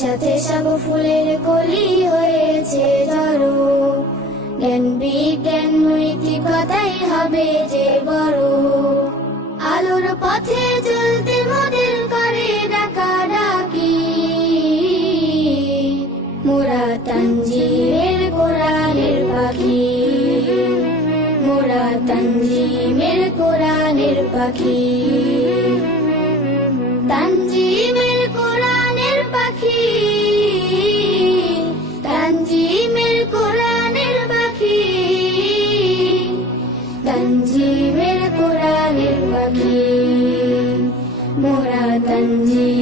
একসাথে সব ফুলের কলি হয়েছে জড়ো। জ্ঞান বিজ্ঞান নৈতিকতাই হবে যে বড়। আলোর পথে চলতে মোদের করে ডাকা ডাকি মোরা তানজিমের কোরআনের পাখি। মোরা তানজিমের কোরআনের পাখি। मोरा तञ्जी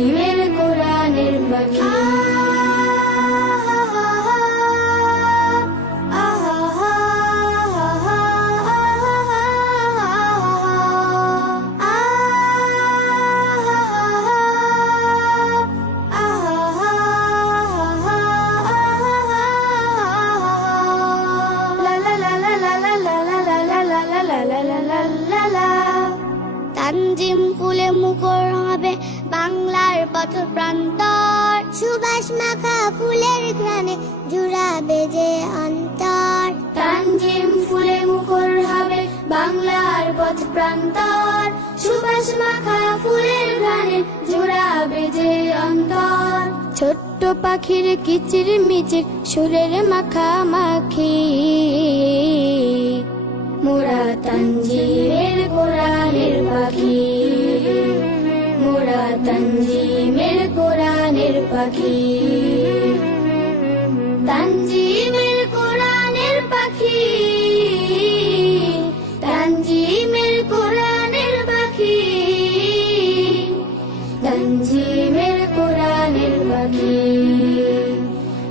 হবে বাংলার পথ প্রান্তর সুবাস মাখা ফুলের ঘ্রাণে জুড়াবে যে অন্তর। তানজিম ফুলে মুখর হবে বাংলার পথ প্রান্তর সুবাস মাখা ফুলের গানে জোড়াবে যে অন্তর। ছোট্ট পাখির কিচির মিচির সুরের মাখা মাখি। মোরা তানজিমের পাখি। তানজিমের কোরআনের পাখি। তানজিমের কোরআনের পাখি। তানজিমের কোরআনের পাখি।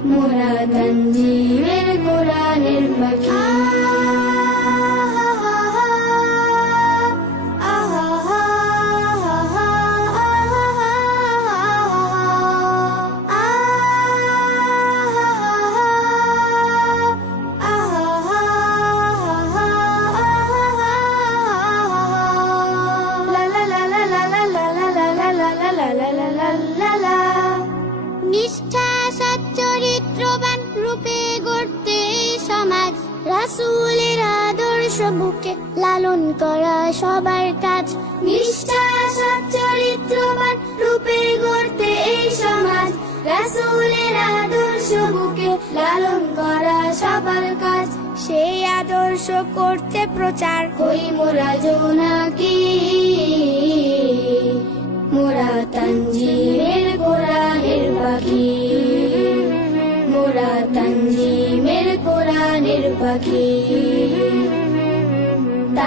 মোরা তানজিমের বুকে লালন করা সবার কাজ। নিষ্ঠা সচ্চরিত্রবান রূপে গড়তে এই সমাজ। রাসূলের আদর্শ বুকে লালন করা সবার কাজ। সেই আদর্শ করতে প্রচার হই মোরা জোনাকি মোরা তানজিমের কোরআনের পাখি। মোরা তানজিমের কোরআনের পাখি।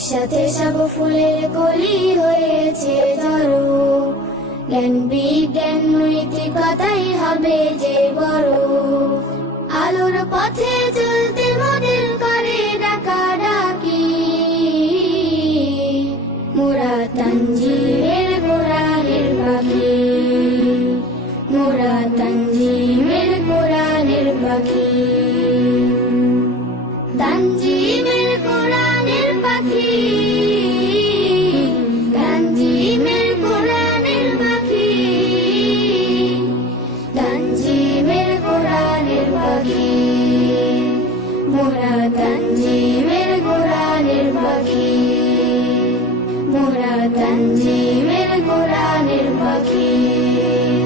একসাথে সব ফুলের কলি হয়েছে জড়ো। জ্ঞান বিজ্ঞান নৈতিকতাই হবে যে বড়। আলোর পথে চলতে মোদের করে ডাকা ডাকি। মোরা তানজিমের কোরআনের পাখি। মোরা তানজিমের কোরআনের পাখি। মোরা তানজিমের কোরআনের পাখি। মোরা তানজিমের কোরআনের পাখি।